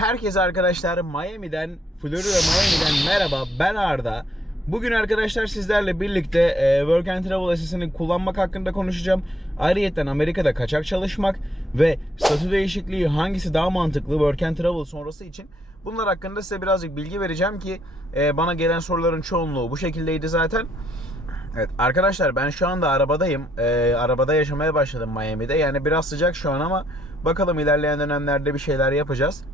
Herkese arkadaşlar Miami'den, Florida Miami'den merhaba. Ben Arda. Bugün arkadaşlar sizlerle birlikte e, Work and Travel SS'ini kullanmak hakkında konuşacağım. Ayrıyeten Amerika'da kaçak çalışmak ve statü değişikliği hangisi daha mantıklı Work and Travel sonrası için bunlar hakkında size birazcık bilgi vereceğim ki e, bana gelen soruların çoğunluğu bu şekildeydi zaten. Evet arkadaşlar ben şu anda arabadayım. Ee, arabada yaşamaya başladım Miami'de. Yani biraz sıcak şu an ama bakalım ilerleyen dönemlerde bir şeyler yapacağız.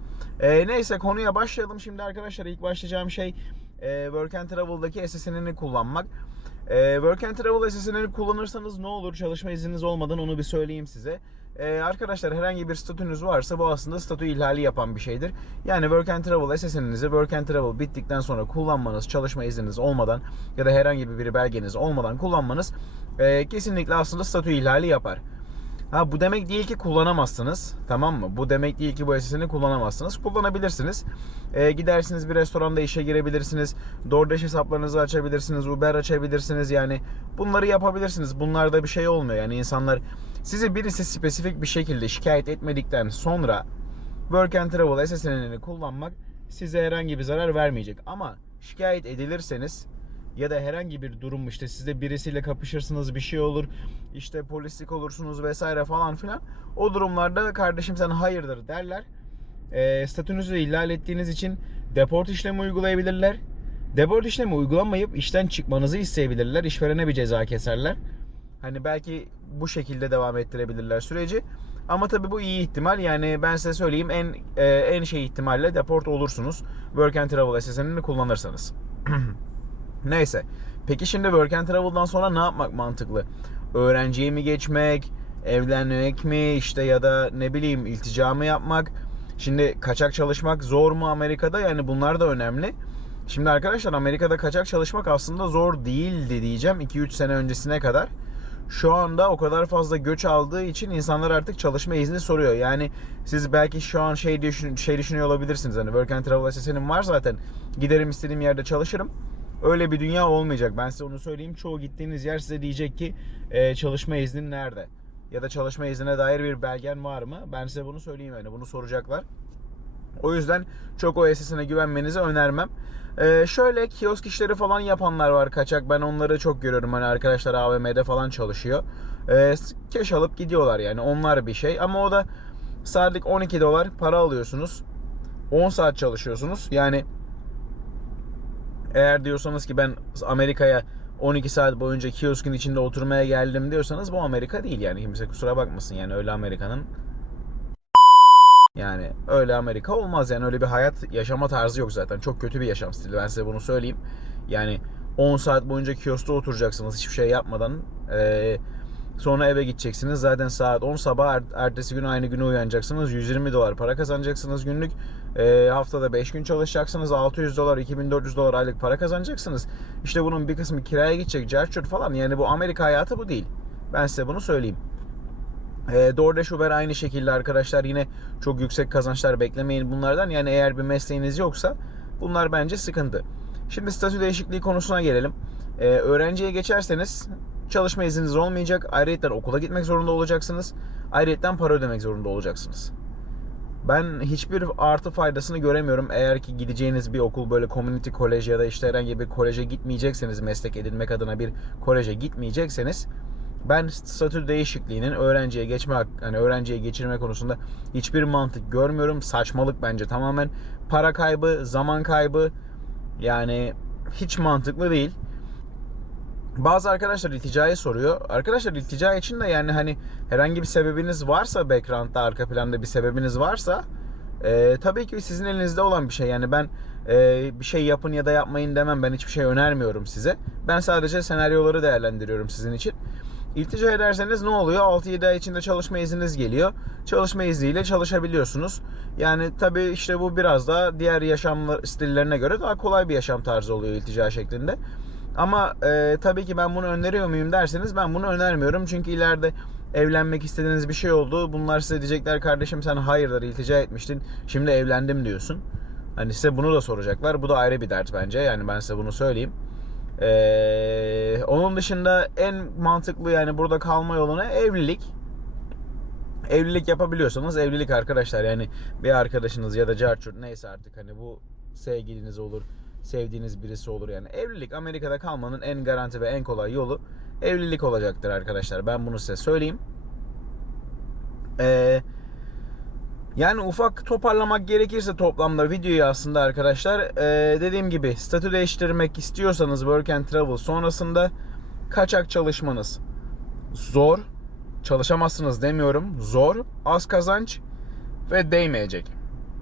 Ee, neyse konuya başlayalım. Şimdi arkadaşlar ilk başlayacağım şey e, Work and Travel'daki SSN'ini kullanmak. E, Work and Travel SSN'ini kullanırsanız ne olur çalışma izniniz olmadan onu bir söyleyeyim size. Ee, arkadaşlar herhangi bir statünüz varsa bu aslında statü ihlali yapan bir şeydir. Yani Work and Travel SSN'inizi Work and Travel bittikten sonra kullanmanız, çalışma izniniz olmadan ya da herhangi bir belgeniz olmadan kullanmanız e, kesinlikle aslında statü ihlali yapar. Ha bu demek değil ki kullanamazsınız. Tamam mı? Bu demek değil ki bu SSN'i kullanamazsınız. Kullanabilirsiniz. Ee, gidersiniz bir restoranda işe girebilirsiniz. DoorDash hesaplarınızı açabilirsiniz. Uber açabilirsiniz. Yani bunları yapabilirsiniz. Bunlarda bir şey olmuyor. Yani insanlar sizi birisi spesifik bir şekilde şikayet etmedikten sonra Work and Travel SSN'ini kullanmak size herhangi bir zarar vermeyecek. Ama şikayet edilirseniz ya da herhangi bir durum işte sizde birisiyle kapışırsınız bir şey olur işte polislik olursunuz vesaire falan filan. O durumlarda kardeşim sen hayırdır derler. E, statünüzü ihlal ettiğiniz için deport işlemi uygulayabilirler. Deport işlemi uygulamayıp işten çıkmanızı isteyebilirler. İşverene bir ceza keserler. Hani belki bu şekilde devam ettirebilirler süreci. Ama tabii bu iyi ihtimal. Yani ben size söyleyeyim en e, en şey ihtimalle deport olursunuz. Work and Travel SSN'ini kullanırsanız Neyse. Peki şimdi Work and Travel'dan sonra ne yapmak mantıklı? Öğrenciye mi geçmek? Evlenmek mi? işte ya da ne bileyim iltica mı yapmak? Şimdi kaçak çalışmak zor mu Amerika'da? Yani bunlar da önemli. Şimdi arkadaşlar Amerika'da kaçak çalışmak aslında zor değildi diyeceğim 2-3 sene öncesine kadar. Şu anda o kadar fazla göç aldığı için insanlar artık çalışma izni soruyor. Yani siz belki şu an şey düşün, şey düşünüyor olabilirsiniz. Hani Work and Travel SSN'im var zaten. Giderim istediğim yerde çalışırım. Öyle bir dünya olmayacak. Ben size onu söyleyeyim. Çoğu gittiğiniz yer size diyecek ki e, çalışma iznin nerede? Ya da çalışma iznine dair bir belgen var mı? Ben size bunu söyleyeyim yani. Bunu soracaklar. O yüzden çok o SS'ine güvenmenizi önermem. Ee, şöyle kiosk işleri falan yapanlar var kaçak. Ben onları çok görüyorum. Hani arkadaşlar AVM'de falan çalışıyor. Ee, alıp gidiyorlar yani. Onlar bir şey. Ama o da saatlik 12 dolar para alıyorsunuz. 10 saat çalışıyorsunuz. Yani eğer diyorsanız ki ben Amerika'ya 12 saat boyunca kioskun içinde oturmaya geldim diyorsanız bu Amerika değil yani. Kimse kusura bakmasın yani öyle Amerika'nın. Yani öyle Amerika olmaz yani. Öyle bir hayat yaşama tarzı yok zaten. Çok kötü bir yaşam stili. Ben size bunu söyleyeyim. Yani 10 saat boyunca kioskta oturacaksınız hiçbir şey yapmadan. Ee, sonra eve gideceksiniz. Zaten saat 10 sabah er- ertesi gün aynı güne uyanacaksınız. 120 dolar para kazanacaksınız günlük. Ee, haftada 5 gün çalışacaksınız. 600 dolar 2400 dolar aylık para kazanacaksınız. İşte bunun bir kısmı kiraya gidecek carçurt falan. Yani bu Amerika hayatı bu değil. Ben size bunu söyleyeyim. E, DoorDash Uber aynı şekilde arkadaşlar. Yine çok yüksek kazançlar beklemeyin bunlardan. Yani eğer bir mesleğiniz yoksa bunlar bence sıkıntı. Şimdi statü değişikliği konusuna gelelim. E, öğrenciye geçerseniz çalışma izniniz olmayacak. Ayrıca okula gitmek zorunda olacaksınız. Ayrıca para ödemek zorunda olacaksınız. Ben hiçbir artı faydasını göremiyorum. Eğer ki gideceğiniz bir okul böyle community kolej ya da işte herhangi bir koleje gitmeyecekseniz meslek edinmek adına bir koleje gitmeyecekseniz ben statü değişikliğinin öğrenciye geçme hani öğrenciye geçirme konusunda hiçbir mantık görmüyorum. Saçmalık bence tamamen para kaybı, zaman kaybı. Yani hiç mantıklı değil. Bazı arkadaşlar ilticayı soruyor. Arkadaşlar iltica için de yani hani herhangi bir sebebiniz varsa background'da arka planda bir sebebiniz varsa e, tabii ki sizin elinizde olan bir şey. Yani ben e, bir şey yapın ya da yapmayın demem. Ben hiçbir şey önermiyorum size. Ben sadece senaryoları değerlendiriyorum sizin için. İltica ederseniz ne oluyor? 6-7 ay içinde çalışma izniniz geliyor. Çalışma izniyle çalışabiliyorsunuz. Yani tabii işte bu biraz da diğer yaşam stillerine göre daha kolay bir yaşam tarzı oluyor iltica şeklinde. Ama e, tabii ki ben bunu öneriyor muyum derseniz ben bunu önermiyorum. Çünkü ileride evlenmek istediğiniz bir şey oldu. Bunlar size diyecekler kardeşim sen hayırdır iltica etmiştin. Şimdi evlendim diyorsun. Hani size bunu da soracaklar. Bu da ayrı bir dert bence. Yani ben size bunu söyleyeyim. Ee, onun dışında en mantıklı yani burada kalma yoluna evlilik. Evlilik yapabiliyorsanız evlilik arkadaşlar yani bir arkadaşınız ya da carçur neyse artık hani bu sevgiliniz olur, sevdiğiniz birisi olur yani. Evlilik Amerika'da kalmanın en garanti ve en kolay yolu evlilik olacaktır arkadaşlar. Ben bunu size söyleyeyim. Eee yani ufak toparlamak gerekirse toplamda videoyu aslında arkadaşlar eee, dediğim gibi statü değiştirmek istiyorsanız Work and Travel sonrasında kaçak çalışmanız zor. Çalışamazsınız demiyorum. Zor, az kazanç ve değmeyecek.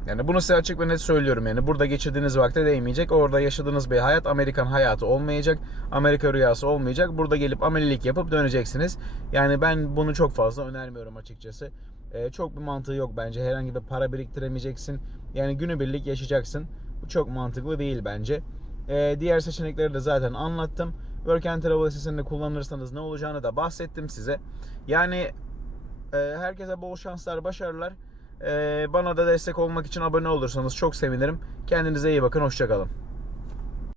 Yani bunu size açık ve net söylüyorum yani. Burada geçirdiğiniz vakte değmeyecek. Orada yaşadığınız bir hayat Amerikan hayatı olmayacak. Amerika rüyası olmayacak. Burada gelip amelilik yapıp döneceksiniz. Yani ben bunu çok fazla önermiyorum açıkçası. Ee, çok bir mantığı yok bence. Herhangi bir para biriktiremeyeceksin. Yani günübirlik yaşayacaksın. Bu çok mantıklı değil bence. Ee, diğer seçenekleri de zaten anlattım. Work and Travel sitesini kullanırsanız ne olacağını da bahsettim size. Yani e, herkese bol şanslar, başarılar. E, bana da destek olmak için abone olursanız çok sevinirim. Kendinize iyi bakın, hoşçakalın.